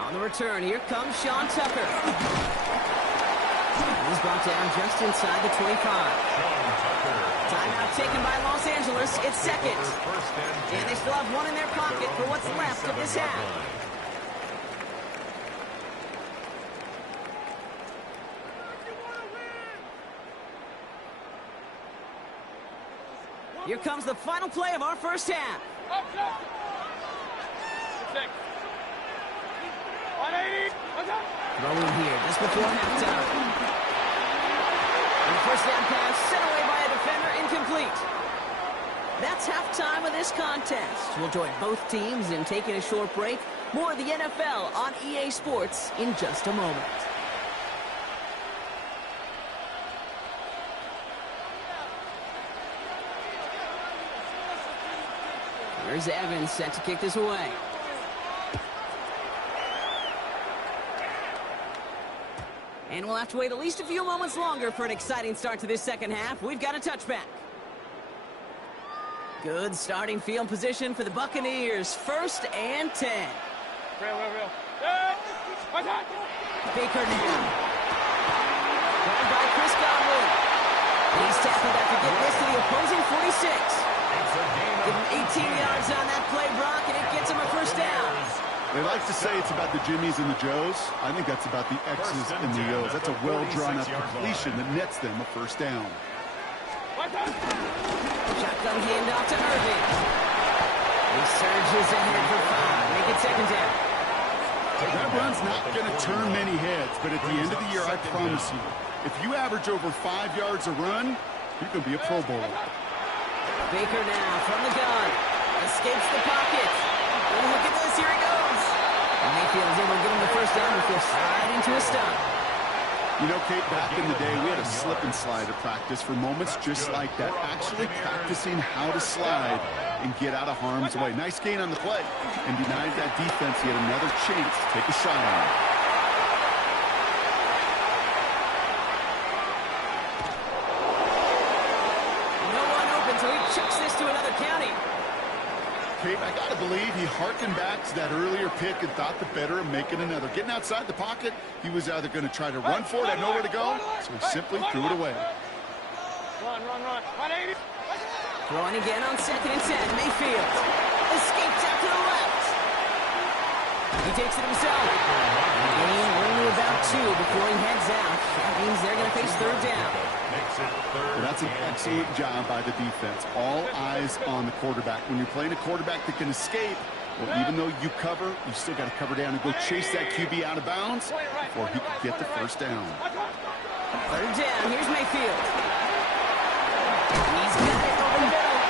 On the return, here comes Sean Tucker. He's brought down just inside the 25. Timeout taken by Los Angeles. It's second. And they still have 1 in their pocket for what's left of this half. Here comes the final play of our first half. Throwing here just before halftime. And the first down pass sent away by a defender, incomplete. That's halftime of this contest. We'll join both teams in taking a short break. More of the NFL on EA Sports in just a moment. Here's Evans set to kick this away. And we'll have to wait at least a few moments longer for an exciting start to this second half. We've got a touchback. Good starting field position for the Buccaneers. 1st and 10. Real. Baker now. Grabbed by Chris Godwin. He's tackled after getting this to the opposing 46. Give him 18 yards on that play, Brock, and it gets him a first down. They like to say it's about the Jimmies and the Joes. I think that's about the X's and the O's. That's a well-drawn-up completion that nets them a first down. Shotgun handoff to Irving. He surges ahead for 5. Make it second down. That run's not going to turn many heads, but at the end of the year, I promise you, if you average over 5 yards a run, you're going to be a Pro Bowler. Baker now from the gun. Escapes the pocket. Oh, look at this. Here he goes. And Mayfield is able to get him the first down before sliding to a stop. You know, Kate, back in the day, we had a slip and slide at practice for moments just like that. Actually practicing how to slide and get out of harm's way. Nice gain on the play. And denied that defense yet another chance to take a shot on him. No one open, so he chucks this to another county. Kate, I got to believe he harkened back to that earlier pick and thought the better of making another. Getting outside the pocket, he was either going to try to run for it, had nowhere to go, so he simply threw it away. Run. 180. Throwing again on 2nd and 10. Mayfield escapes out to the left. He takes it himself. Gain only about 2 before he heads out. That means they're going to face 3rd down. makes it third. Well, that's an excellent job by the defense. All eyes on the quarterback. When you're playing a quarterback that can escape, well, even though you cover, you still got to cover down and go chase that QB out of bounds before he can get the first down. Third down. Here's Mayfield. He's got it over the middle.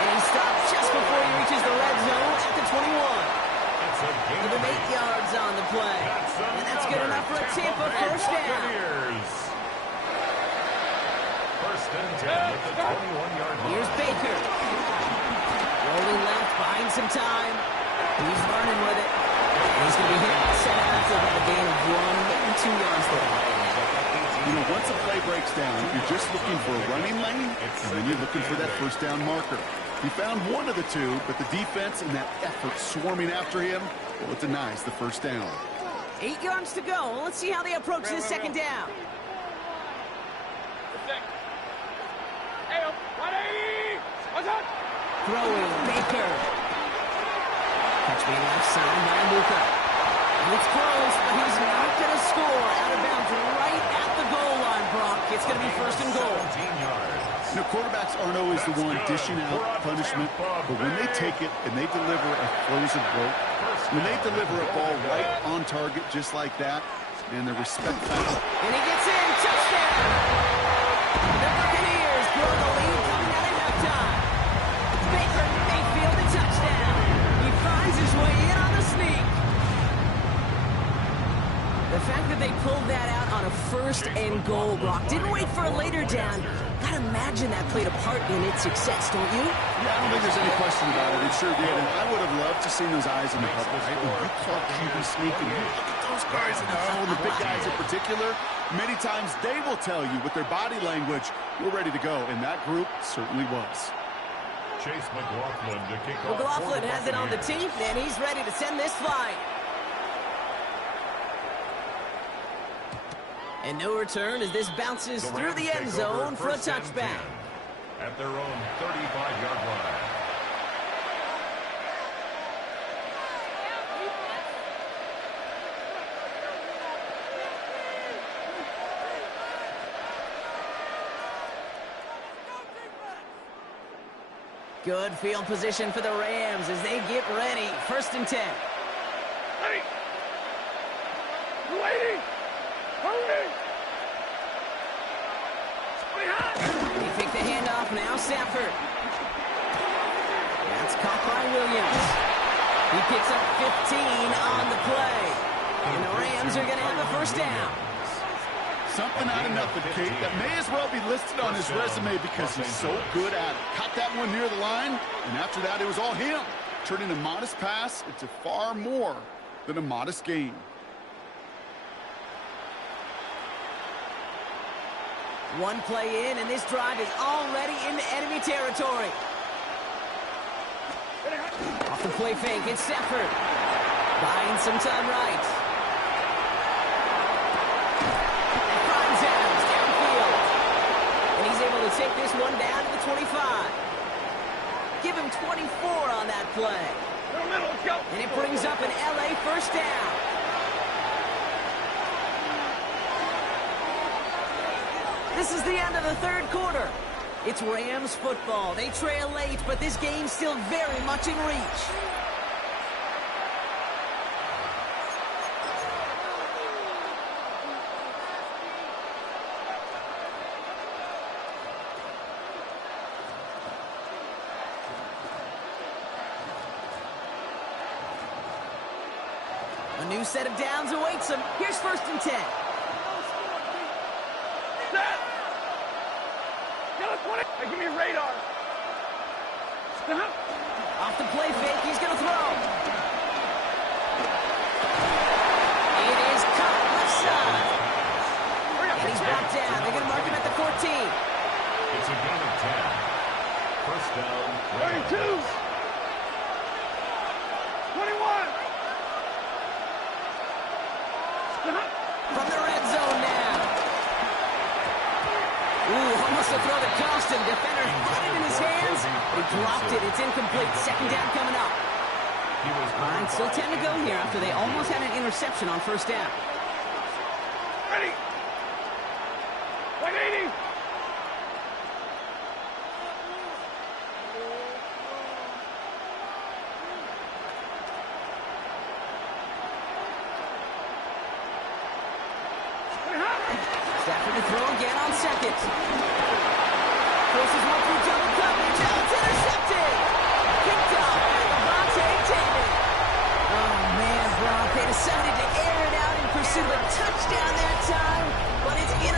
And he stops just before he reaches the red zone at the 21. Give him 8 yards on the play. And that's good enough for a Tampa first down. First and 10 at the 21-yard line. Here's Baker. Rolling left, buying some time. He's running with it. And he's going to be hit set out for about a gain of 1 and 2 yards there. You know, once a play breaks down, you're just looking for a running lane, and then you're looking for that first down marker. He found one of the two, but the defense and that effort swarming after him, well, it denies the first down. 8 yards to go. Let's see how they approach this second down. Throwing, Baker. Catch me left side by Luka. And it's close, but he's not going to score. Out of bounds right at the goal line, Brock. It's going to be first and goal. 17 yards. You know, quarterbacks aren't always the one dishing out punishment, but when they take it and they deliver a frozen rope, when they deliver a ball right on target just like that, and the respect factor. And he gets in. Touchdown. The Buccaneers grow the lead coming out at halftime. Baker Mayfield a touchdown. He finds his way in on the sneak. The fact that they pulled that out on a first and goal, Brock, didn't wait for a later down. Gotta imagine that played a part in its success, don't you? Yeah, I don't think there's any question about it. It sure did. And I would have loved to see those eyes in the public, right? When you call QB sneak and you look at those guys in the zone, the big guys in particular, many times they will tell you with their body language, we're ready to go. And that group certainly was. Chase McLaughlin to kick off. McLaughlin has it on the team, and he's ready to send this flying. And no return as this bounces through the end zone for a touchback. At their own 35-yard line. Good field position for the Rams as they get ready. First and 10. Hey! Waiting! Hurry! They take the handoff now, Safford. That's caught by Williams. He picks up 15 on the play. And the Rams are going to have a first down. Something out of nothing, Kate. That may as well be listed on his resume because he's so good at it. Caught that one near the line, and after that, it was all him. Turning a modest pass into far more than a modest gain. One play in, and this drive is already into enemy territory. Off the play fake, it's Safford. Buying some time right. And finds Adams downfield. And he's able to take this one down to the 25. Give him 24 on that play. And it brings up an LA first down. This is the end of the third quarter. It's Rams football. They trail late, but this game's still very much in reach. A new set of downs awaits them. Here's first and 10. Hey, give me a radar. Off the play fake, he's going to throw. It is caught left side. And he's brought down. They're going to mark him at the 14. It's a gain of 10. First down. 32. 21. From the red zone now. Ooh, almost a throw that cost him. Defender had it in his hands. He dropped it. It's incomplete. Second down coming up. All right, still 10 to go here after they almost had an interception on first down. Ready. 180. to throw again on second. Forces one through double coverage. Now it's intercepted. Picked up by Levante David. Oh, man, Brock. They decided to air it out in pursuit of a touchdown that time, but it's in.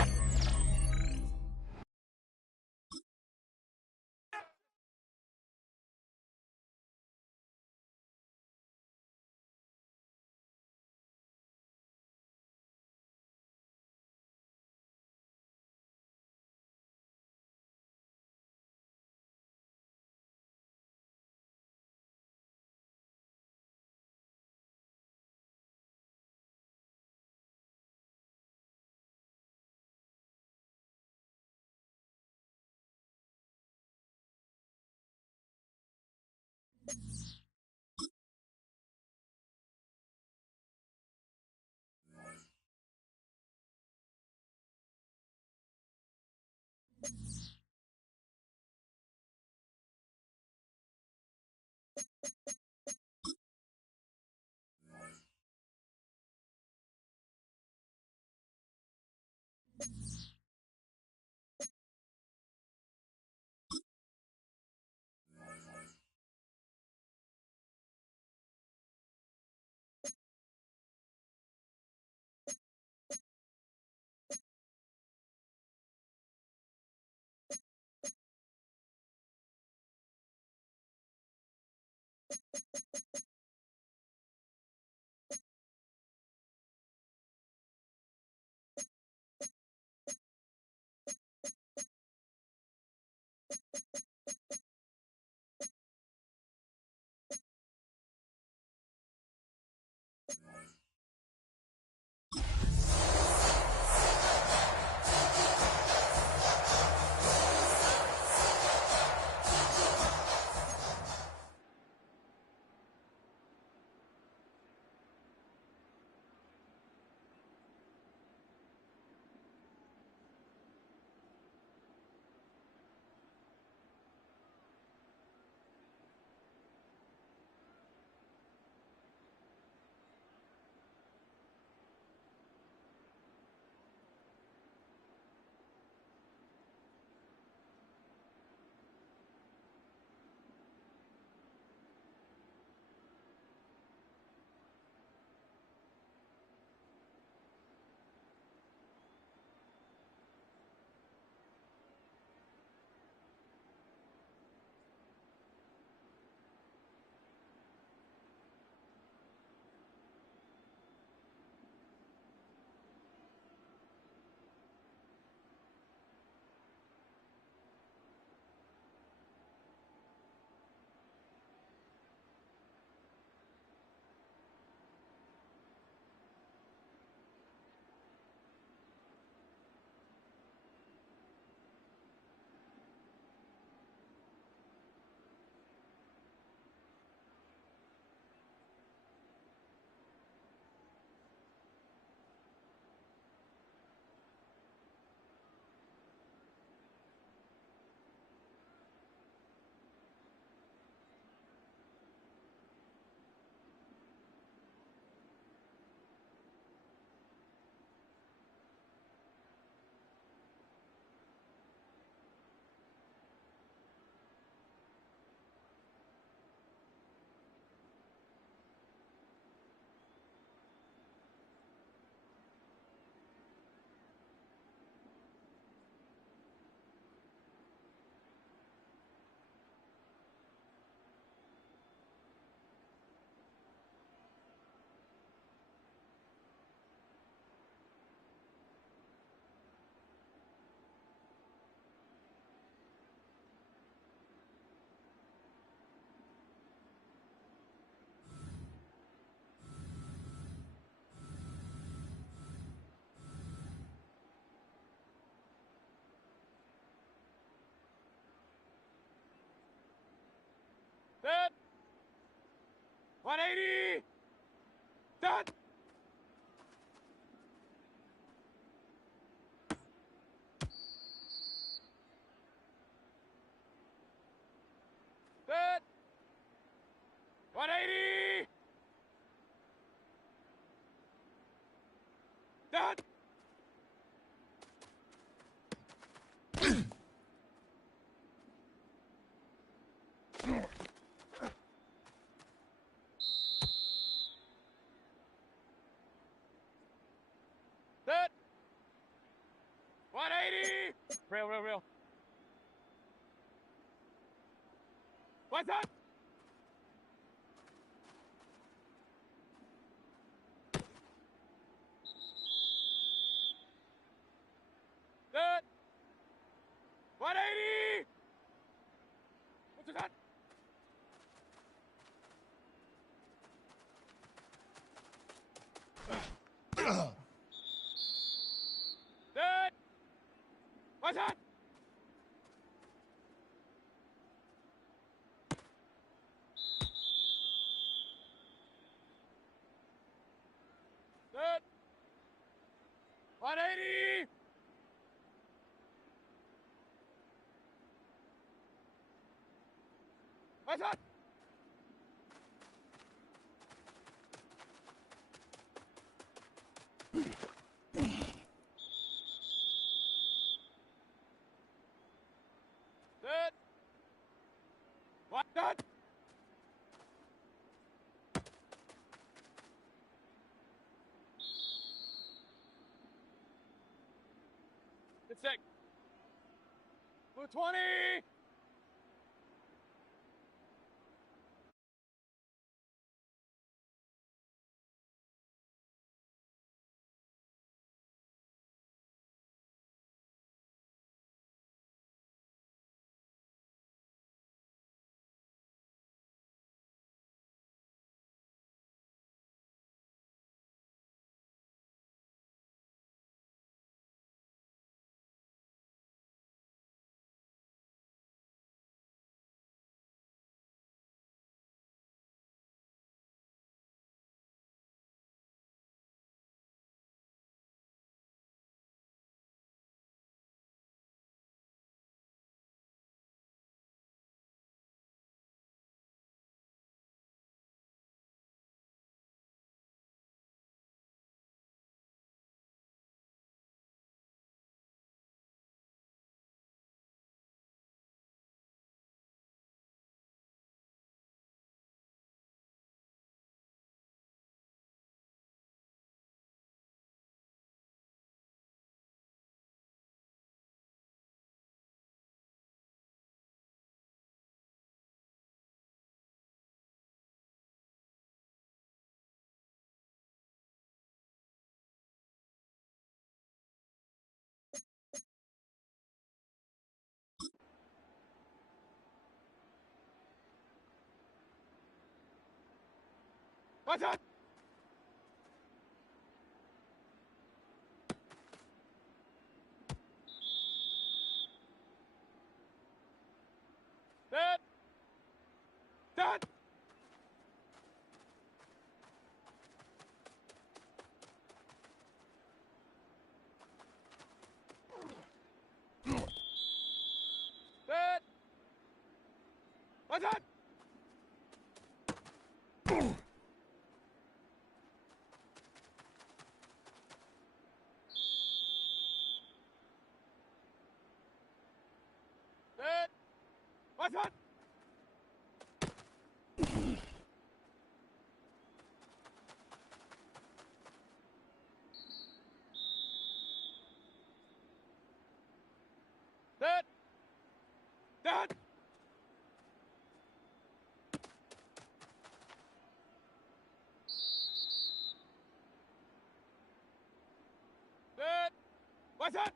Set. 180. Set. Set. 180. Set. Real. What's up? Good. 180. What's that? Good. What's that? Good. 180. What's that? Good. What's that? Good sick. Blue 20. What's that? Good. Done. Good. What's that? Good. What's that? Good. Done. Good. What's that?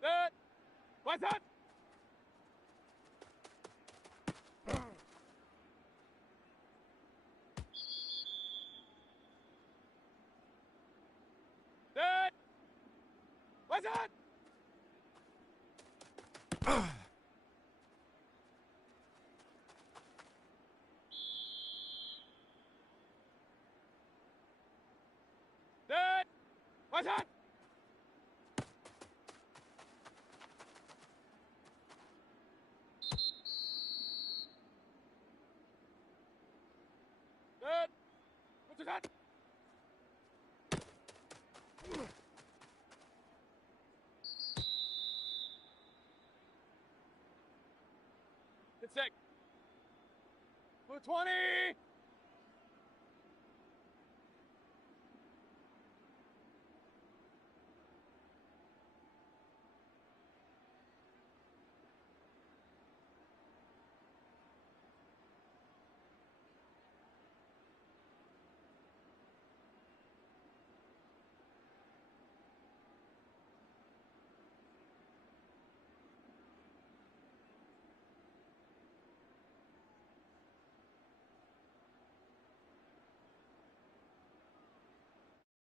Good. What's that? Good. What's that? Good. What's that? Good. What's that? Good sick. 20.